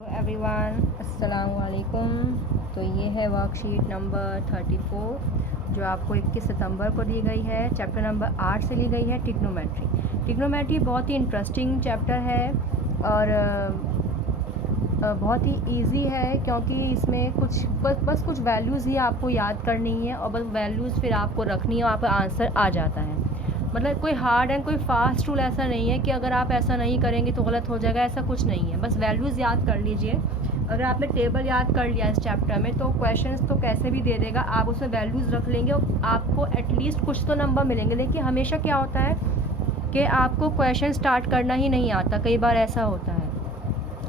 Everyone अस्सलाम वालेकुम। तो ये है वर्कशीट नंबर 34 जो आपको 21 सितंबर को दी गई है। चैप्टर नंबर 8 से ली गई है ट्रिग्नोमेट्री। ट्रिग्नोमेट्री बहुत ही इंटरेस्टिंग चैप्टर है और बहुत ही इजी है क्योंकि इसमें कुछ बस कुछ वैल्यूज़ ही आपको याद करनी है और बस वैल्यूज़ फिर आपको रखनी है और आपका आंसर आ जाता है। मतलब कोई हार्ड एंड कोई फास्ट रूल ऐसा नहीं है कि अगर आप ऐसा नहीं करेंगे तो गलत हो जाएगा, ऐसा कुछ नहीं है। बस वैल्यूज़ याद कर लीजिए। अगर आपने टेबल याद कर लिया इस चैप्टर में तो क्वेश्चंस तो कैसे भी दे देगा, आप उसमें वैल्यूज़ रख लेंगे और आपको एटलीस्ट कुछ तो नंबर मिलेंगे। देखिए हमेशा क्या होता है कि आपको क्वेश्चन स्टार्ट करना ही नहीं आता, कई बार ऐसा होता है।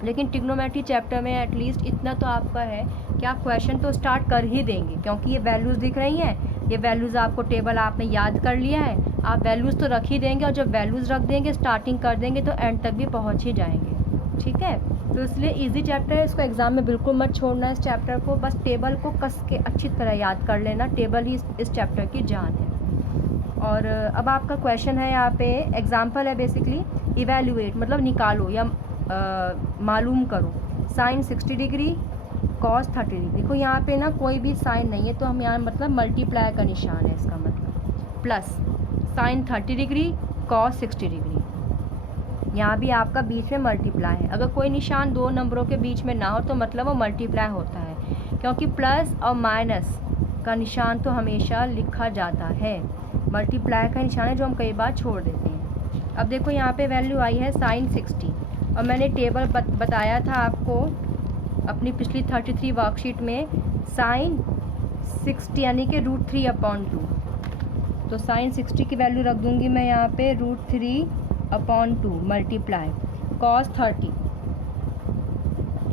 लेकिन ट्रिग्नोमेट्री चैप्टर में एटलीस्ट इतना तो आपका है कि आप क्वेश्चन तो स्टार्ट कर ही देंगे क्योंकि ये वैल्यूज़ दिख रही हैं। ये वैल्यूज़ आपको टेबल आपने याद कर लिया है, आप वैल्यूज़ तो रख ही देंगे और जब वैल्यूज़ रख देंगे स्टार्टिंग कर देंगे तो एंड तक भी पहुंच ही जाएंगे। ठीक है, तो इसलिए इजी चैप्टर है, इसको एग्ज़ाम में बिल्कुल मत छोड़ना है। इस चैप्टर को बस टेबल को कस के अच्छी तरह याद कर लेना, टेबल ही इस चैप्टर की जान है। और अब आपका क्वेश्चन है यहाँ पे एग्जाम्पल है बेसिकली इवेल्यूएट मतलब निकालो या मालूम करो साइन 60 डिग्री कॉस 30 डिग्री। देखो यहाँ पे ना कोई भी साइन नहीं है तो हम यहाँ मतलब मल्टीप्लाई का निशान है, इसका मतलब plus sign 30 degree cos 60 degree. यहाँ भी आपका बीच में मल्टीप्लाई है। अगर कोई निशान दो नंबरों के बीच में ना हो तो मतलब वो मल्टीप्लाई होता है क्योंकि प्लस और माइनस का निशान तो हमेशा लिखा जाता है। मल्टीप्लाई का निशान है जो हम कई बार छोड़ देते हैं। अब देखो यहाँ पे वैल्यू आई है साइन 60 और मैंने टेबल बताया था आपको अपनी पिछली 33 वर्कशीट में साइन 60 यानी कि √3/2। तो साइन 60 की वैल्यू रख दूंगी मैं यहाँ पे √3/2 मल्टीप्लाई कॉस 30।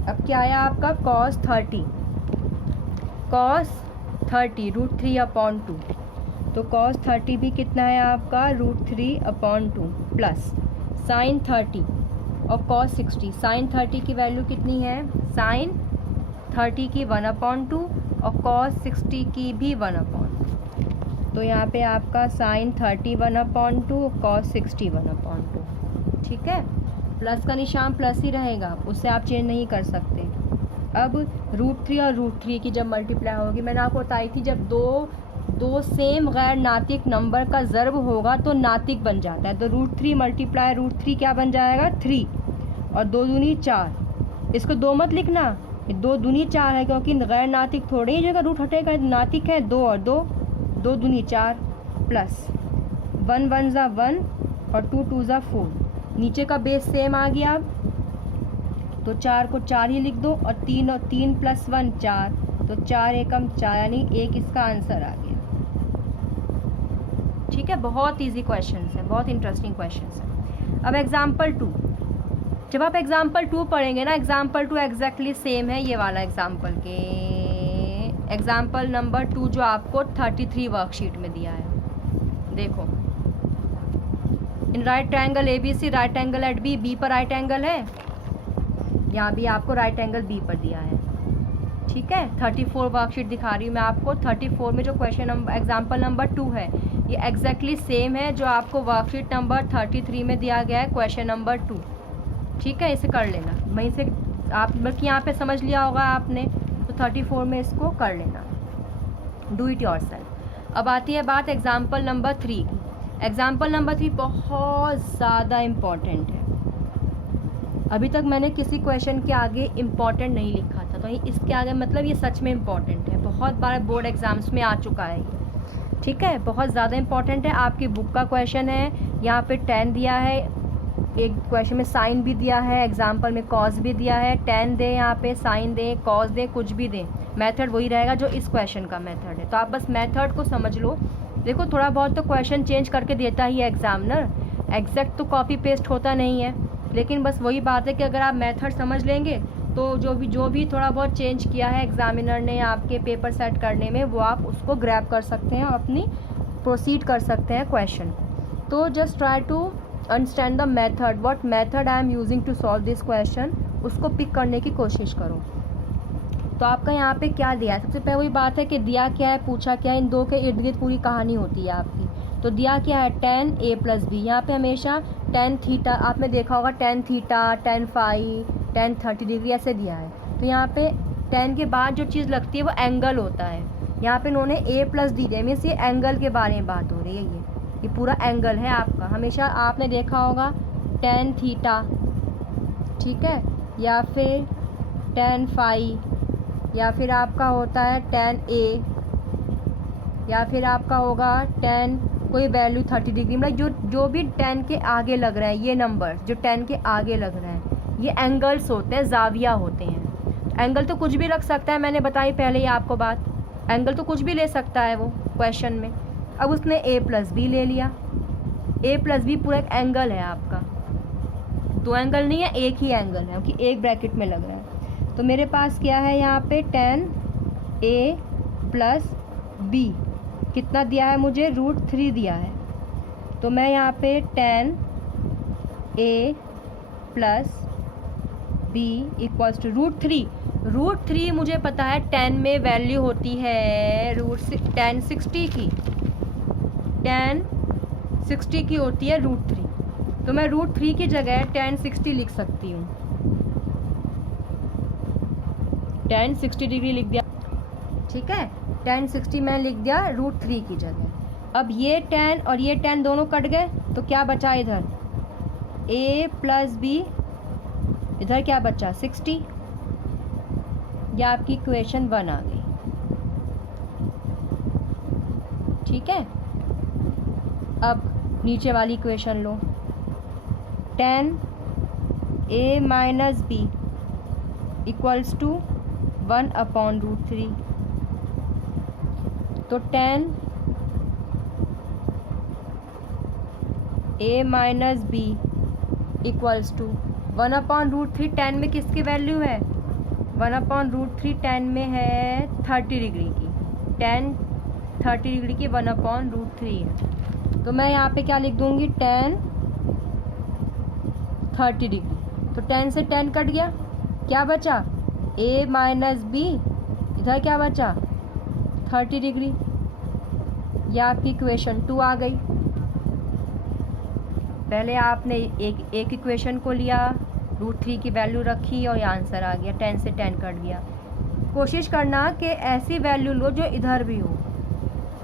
अब क्या आया आपका कॉस 30 √3/2। तो कॉस 30 भी कितना है आपका √3/2 प्लस साइन 30 और कॉस 60। साइन 30 की वैल्यू कितनी है, साइन 30 की 1/2 और कॉस 60 की भी 1/2। तो यहाँ पे आपका साइन 30 1/2 और कॉस 60 1/2। ठीक है, प्लस का निशान प्लस ही रहेगा, उससे आप चेंज नहीं कर सकते। अब √3 और √3 की जब मल्टीप्लाई होगी, मैंने आपको बताई थी जब दो सेम गैर नातिक नंबर का ज़र्ब होगा तो नातिक बन जाता है। तो √3 मल्टीप्लाई √3 क्या बन जाएगा 3 और 2 दूनी 4। इसको 2 मत लिखना, 2 दूनी 4 है क्योंकि गैर नातिक थोड़े ही जगह रूट हटेगा, नातिक है 2 और 2, 2 दूनी 4 प्लस 1 1 ज़ा 1 और 2 2 ज़ा 4। नीचे का बेस सेम आ गया तो 4 को 4 ही लिख दो और 3 प्लस 1 4, तो 4 एकम 4 यानी 1 इसका आंसर आ गया। ठीक है, बहुत इजी क्वेश्चन है, बहुत इंटरेस्टिंग क्वेश्चन है। अब एग्जाम्पल 2, जब आप एग्जाम्पल 2 पढ़ेंगे ना, एग्जाम्पल 2 एग्जैक्टली सेम है ये वाला एग्जाम्पल के एग्जाम्पल नंबर 2 जो आपको 33 वर्कशीट में दिया है। देखो in right triangle ABC right angle at B पर राइट एंगल है, यहाँ भी आपको राइट एंगल बी पर दिया है। ठीक है, 34 वर्कशीट दिखा रही हूँ मैं आपको। 34 में जो क्वेश्चन एग्जाम्पल नंबर 2 है ये एग्जैक्टली सेम है जो आपको वर्कशीट नंबर 33 में दिया गया है क्वेश्चन नंबर 2। ठीक है, इसे कर लेना वहीं से, आप बल्कि यहाँ पे समझ लिया होगा आपने, तो 34 में इसको कर लेना, डू इट योरसेल्फ। अब आती है बात एग्जाम्पल नंबर 3 की। एग्जाम्पल नंबर 3 बहुत ज़्यादा इम्पॉर्टेंट है। अभी तक मैंने किसी क्वेश्चन के आगे इम्पॉर्टेंट नहीं लिखा था, तो इसके आगे मतलब ये सच में इम्पॉर्टेंट है, बहुत बार बोर्ड एग्जाम्स में आ चुका है ये। ठीक है, बहुत ज़्यादा इम्पॉर्टेंट है, आपकी बुक का क्वेश्चन है। यहाँ पे 10 दिया है, एक क्वेश्चन में साइन भी दिया है, एग्जाम्पल में कॉस भी दिया है। 10 दे, यहाँ पे साइन दे, कॉस दे, कुछ भी दे, मेथड वही रहेगा जो इस क्वेश्चन का मेथड है। तो आप बस मेथड को समझ लो। देखो थोड़ा बहुत तो क्वेश्चन चेंज करके देता ही है एग्जामिनर, एग्जैक्ट तो कॉपी पेस्ट होता नहीं है, लेकिन बस वही बात है कि अगर आप मेथड समझ लेंगे तो जो भी थोड़ा बहुत चेंज किया है एग्जामिनर ने आपके पेपर सेट करने में वो आप उसको ग्रैब कर सकते हैं और अपनी प्रोसीड कर सकते हैं क्वेश्चन। तो just try to understand the method, what method I am using to solve this question, उसको पिक करने की कोशिश करो। तो आपका यहाँ पे क्या दिया है, सबसे पहले वही बात है कि दिया क्या है, पूछा क्या है, इन दो के इर्द गिर्द पूरी कहानी होती है आपकी। तो दिया क्या है tan A + B, यहाँ पे हमेशा tan थीटा आपने देखा होगा, tan theta, tan phi, tan 30 degree ऐसे दिया है। तो यहाँ पे tan के बाद जो चीज़ लगती है वो एंगल होता है। यहाँ पे इन्होंने a+ दी है, मीन्स ये एंगल के बारे में बात हो रही है। ये पूरा एंगल है आपका। हमेशा आपने देखा होगा tan थीटा, ठीक है, या फिर tan फाई, या फिर आपका होता है tan a, या फिर आपका होगा tan कोई वैल्यू 30 डिग्री, मतलब जो भी tan के आगे लग रहा है, ये नंबर जो tan के आगे लग रहा है ये एंगल्स होते हैं, जाविया होते हैं। एंगल तो कुछ भी रख सकता है, मैंने बताई पहले ही आपको बात, एंगल तो कुछ भी ले सकता है वो क्वेश्चन में। अब उसने a+b ले लिया, a+b पूरा एक एंगल है आपका, दो एंगल नहीं है, एक ही एंगल है क्योंकि एक ब्रैकेट में लग रहा है। तो मेरे पास क्या है यहाँ पे tan a+b कितना दिया है मुझे, √3 दिया है। तो मैं यहाँ पे tan a+b इक्वल्स टू √3 मुझे पता है tan में वैल्यू होती है tan 60 की, tan 60 की होती है √3। तो मैं √3 की जगह tan 60 लिख सकती हूँ, tan 60 डिग्री लिख दिया, ठीक है, tan 60 मैं लिख दिया √3 की जगह। अब ये tan और ये tan दोनों कट गए, तो क्या बचा इधर a+b, इधर क्या बचा 60। ये आपकी इक्वेशन 1 आ गई, ठीक है। अब नीचे वाली इक्वेशन लो, tan a-b इक्वल्स टू 1/√3। तो tan a-b equals to 1/√3। tan में किसकी वैल्यू है, 1/√3 tan में है 30 डिग्री की, tan 30 डिग्री की 1/√3 है। तो मैं यहाँ पे क्या लिख दूँगी, tan 30 डिग्री। तो tan से tan कट गया, क्या बचा a-b, इधर क्या बचा 30 डिग्री। यह आपकी इक्वेशन 2 आ गई। पहले आपने एक इक्वेशन को लिया, √3 की वैल्यू रखी और ये आंसर आ गया, tan से tan कट गया। कोशिश करना कि ऐसी वैल्यू लो जो इधर भी हो,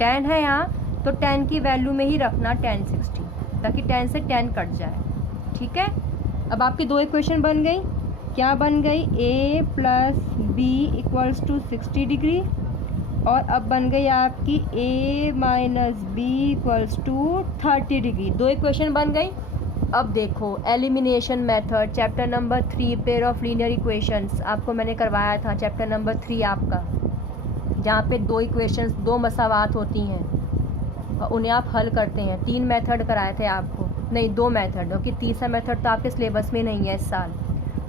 tan है यहाँ तो tan की वैल्यू में ही रखना tan 60, ताकि tan से tan कट जाए, ठीक है। अब आपकी दो इक्वेशन बन गई, क्या बन गई, a+b इक्वल्स टू 60 डिग्री, और अब बन गई आपकी a-b इक्वल्स टू 30 डिग्री। दो इक्वेशन बन गई। अब देखो elimination method, chapter number 3 pair of linear equations, आपको मैंने करवाया था चैप्टर नंबर 3 आपका, जहाँ पे दो इक्वेशंस, दो मसावात होती हैं और उन्हें आप हल करते हैं। 3 मेथड कराए थे आपको, नहीं 2 मेथड, क्योंकि तीसरा मेथड तो आपके सिलेबस में नहीं है इस साल।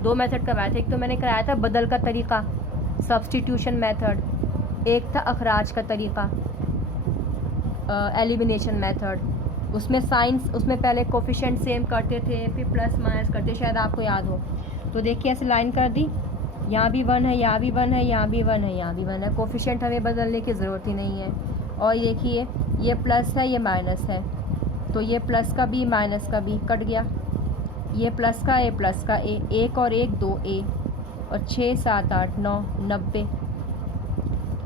2 मेथड करवाए थे, एक तो मैंने कराया था बदल का तरीका, सब्सटीट्यूशन मेथड, एक था अखराज का तरीका, एलिमिनेशन मेथड। उसमें साइंस, उसमें पहले कोफिशिएंट सेम करते थे, फिर प्लस माइनस करते, शायद आपको याद हो। तो देखिए ऐसे लाइन कर दी, यहाँ भी 1 है, यहाँ भी 1 है, यहाँ भी 1 है, यहाँ भी 1 है, कोफिशिएंट हमें बदलने की ज़रूरत ही नहीं है। और देखिए ये प्लस है, ये माइनस है, तो ये प्लस का b माइनस का b कट गया, ये प्लस का a प्लस का a, 1 और 1 2a, और 6 7 8 9 90,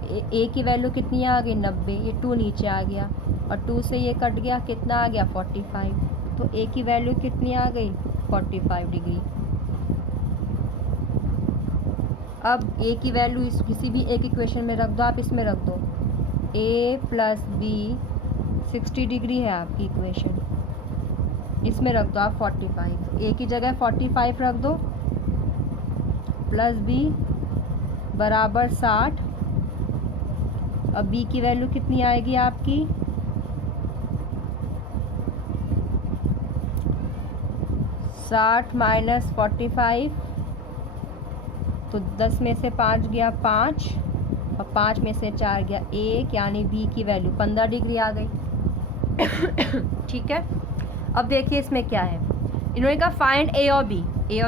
a की वैल्यू कितनी आ गई 90, ये 2 नीचे आ गया, और 2 से ये कट गया, कितना आ गया 45। तो a की वैल्यू कितनी आ गई 45 डिग्री। अब a की वैल्यू इस किसी भी एक इक्वेशन में रख दो, आप इसमें रख दो, a+b 60 डिग्री है आपकी इक्वेशन, इसमें रख दो आप 45, a की जगह 45 रख दो, प्लस b बराबर 60। अब b की वैल्यू कितनी आएगी आपकी 60 माइनस 45, तो 10 में से 5 गया 5, और 5 में से 4 गया 1, यानी b की वैल्यू 15 डिग्री आ गई। ठीक है। अब देखिए इसमें क्या है, इन्होंने कहा फाइंड a और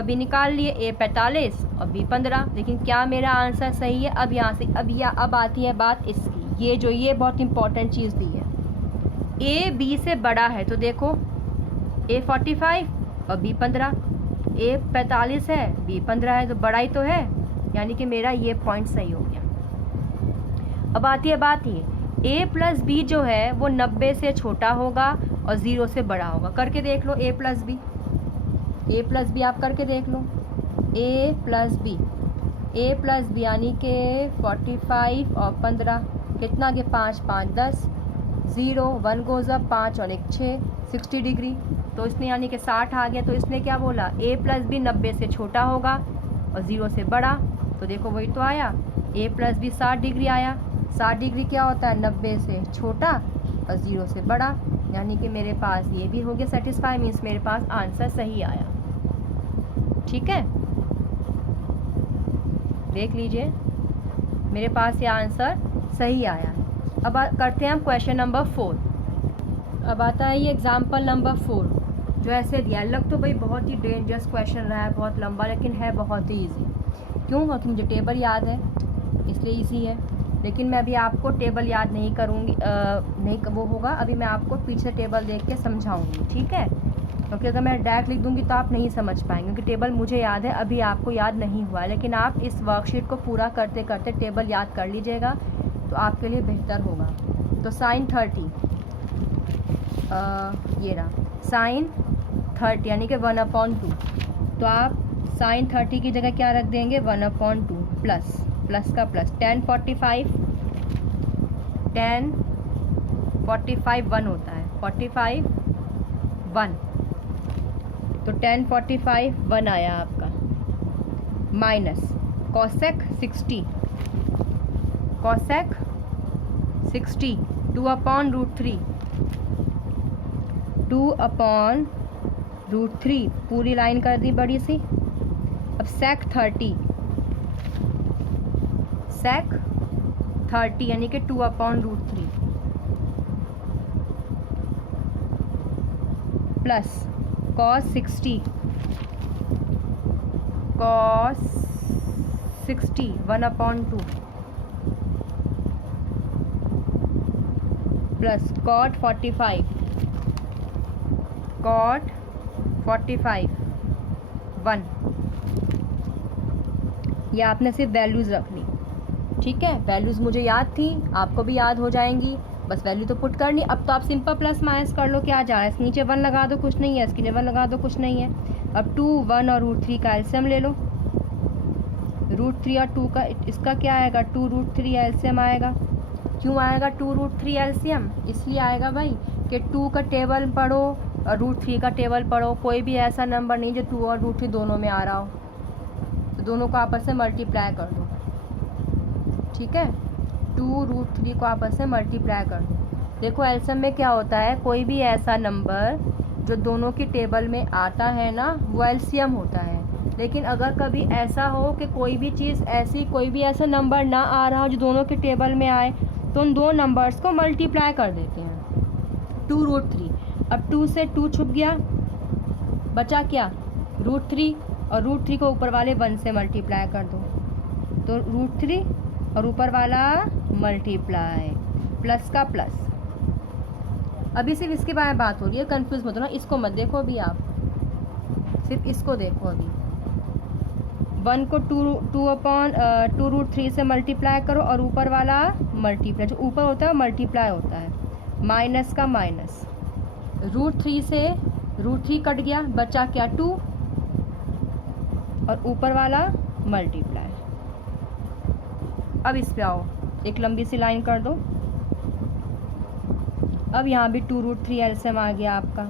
b निकाल लिए, a 45 और b 15, लेकिन क्या मेरा आंसर सही है। अब यहाँ से अब आती है बात इसकी, ये बहुत इंपॉर्टेंट चीज़ दी है, a b से बड़ा है, तो देखो a 45 और b 15, ए 45 है, बी 15 है, तो बड़ा ही तो है, यानी कि मेरा ये पॉइंट सही हो गया। अब आती है बात ये, ए प्लस बी जो है वो 90 से छोटा होगा और 0 से बड़ा होगा। करके देख लो ए प्लस बी, ए प्लस बी आप करके देख लो। ए प्लस बी, ए प्लस बी यानी कि 45 और 15 कितना के 5 5 10, 0 1 गोज़ अप, 5 और 1 6, 60 डिग्री। तो इसने यानी कि 60 आ गया। तो इसने क्या बोला, ए प्लस बी 90 से छोटा होगा और 0 से बड़ा। तो देखो वही तो आया, ए प्लस बी 60 डिग्री आया। 60 डिग्री क्या होता है, 90 से छोटा और 0 से बड़ा, यानी कि मेरे पास ये भी हो गया सेटिस्फाई, मीन्स मेरे पास आंसर सही आया। ठीक है, देख लीजिए मेरे पास ये आंसर सही आया। अब करते हैं हम क्वेश्चन नंबर 4। अब आता है ये एग्जाम्पल नंबर 4, जो ऐसे दिया। लग तो भाई बहुत ही डेंजरस क्वेश्चन रहा है, बहुत लंबा, लेकिन है बहुत ही ईजी। क्यों? क्योंकि मुझे टेबल याद है इसलिए ईजी है। लेकिन मैं अभी आपको टेबल याद नहीं करूँगी, नहीं वो होगा, अभी मैं आपको पीछे टेबल देख के समझाऊँगी। ठीक है, क्योंकि अगर मैं डायरेक्ट लिख दूँगी तो आप नहीं समझ पाएंगे, क्योंकि टेबल मुझे याद है, अभी आपको याद नहीं हुआ। लेकिन आप इस वर्कशीट को पूरा करते करते टेबल याद कर लीजिएगा तो आपके लिए बेहतर होगा। तो साइन 30, ये रहा साइन 30 यानी कि 1/2। तो आप साइन 30 की जगह क्या रख देंगे, 1/2 प्लस, प्लस का प्लस, 10 45 1 होता है, 45 1, तो 10 45 1 आया आपका, माइनस कॉसेक 60, कॉसेक 60 2/√3, 2/√3 पूरी लाइन कर दी बड़ी सी। अब सेक 30, सेक 30 यानी कि 2/√3 plus cos 60, cos 60 1/2 plus cot 45, cot 45 1। ये आपने सिर्फ वैल्यूज़ रख ली। ठीक है, वैल्यूज़ मुझे याद थी, आपको भी याद हो जाएंगी, बस वैल्यू तो पुट करनी। अब तो आप सिंपल प्लस माइनस कर लो, क्या जा रहा है, इस नीचे 1 लगा दो, कुछ नहीं है, इसके लिए 1 लगा दो, कुछ नहीं है। अब 2 1 और √3 का एलसीएम ले लो। √3 और 2 का इसका क्या आएगा, 2√3 एलसीएम आएगा। क्यों आएगा 2√3 एलसीएम? इसलिए आएगा भाई कि 2 का टेबल पढ़ो और √3 का टेबल पढ़ो। कोई भी ऐसा नंबर नहीं जो 2 और √3 दोनों में आ रहा हो, तो दोनों को आपस में मल्टीप्लाई कर दो। ठीक है, 2√3 को आपस में मल्टीप्लाई कर दो। देखो एलसीएम में क्या होता है, कोई भी ऐसा नंबर जो दोनों की टेबल में आता है ना, वो एलसीएम होता है। लेकिन अगर कभी ऐसा हो कि कोई भी चीज़ ऐसी, कोई भी ऐसा नंबर ना आ रहा हो जो दोनों के टेबल में आए, तो उन दो नंबर्स को मल्टीप्लाई कर देते हैं। 2√3, अब 2 से 2 छुप गया, बचा क्या, √3, और √3 को ऊपर वाले 1 से मल्टीप्लाई कर दो, तो √3 और ऊपर वाला मल्टीप्लाई, प्लस का प्लस। अभी सिर्फ इसके बारे में बात हो रही है, कंफ्यूज मत होना, इसको मत देखो अभी आप, सिर्फ इसको देखो। अभी 1 को 2/2√3 से मल्टीप्लाई करो और ऊपर वाला मल्टीप्लाई, जो ऊपर होता है मल्टीप्लाई होता है, माइनस का माइनस, √3 से √3 कट गया, बचा क्या 2, और ऊपर वाला मल्टीप्लाई। अब इस पे आओ, एक लंबी सी लाइन कर दो। अब यहाँ भी 2√3 एलसीएम आ गया आपका,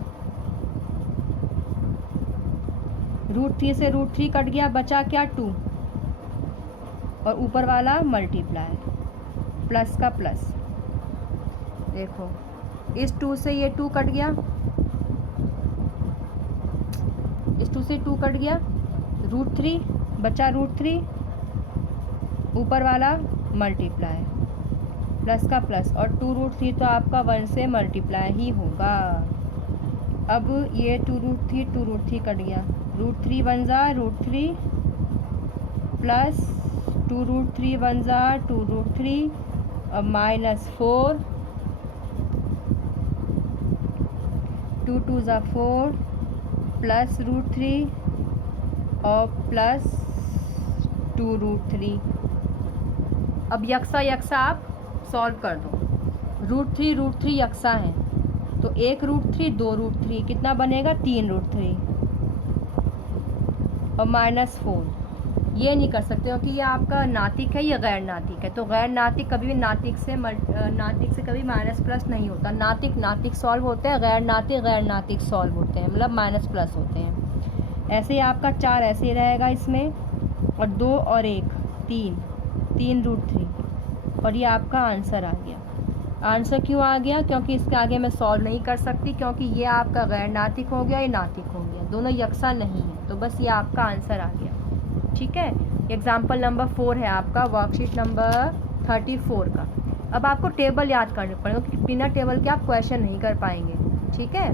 √3 से √3 कट गया, बचा क्या 2, और ऊपर वाला मल्टीप्लाई, प्लस का प्लस। देखो इस 2 से ये 2 कट गया, इस 2 से 2 कट गया, √3 बचा, √3 ऊपर वाला मल्टीप्लाई, प्लस का प्लस, और 2√3 तो आपका 1 से मल्टीप्लाई ही होगा। अब ये 2√3 कट गया, √3 1 जा √3 प्लस 2√3 1 जा 2√3, अब -4, 2 2 जा 4 प्लस √3 और प्लस 2√3। अब यक्सा यक्सा आप सॉल्व कर दो। √3 यक्सा हैं तो 1√3 2√3 कितना बनेगा 3√3 और -4। ये नहीं कर सकते क्योंकि ये आपका नातिक है, ये गैर नातिक है। तो गैर नातिक कभी भी नातिक से कभी माइनस प्लस नहीं होता। नातिक नातिक सॉल्व होते हैं, गैर नातिक सॉल्व होते हैं, मतलब माइनस प्लस होते हैं। ऐसे ही आपका 4 ऐसे ही रहेगा इसमें, और 2 और 1 3√3 और ये आपका आंसर आ गया। आंसर क्यों आ गया? क्योंकि इसके आगे मैं सॉल्व नहीं कर सकती, क्योंकि ये आपका गैर नातिक हो गया, ये नातिक हो गया, दोनों यकसा नहीं है। तो बस ये आपका आंसर आ गया। ठीक है, एग्जाम्पल नंबर 4 है आपका वर्कशीट नंबर 34 का। अब आपको टेबल याद करने पड़ेगा क्योंकि बिना टेबल के आप क्वेश्चन नहीं कर पाएंगे। ठीक है।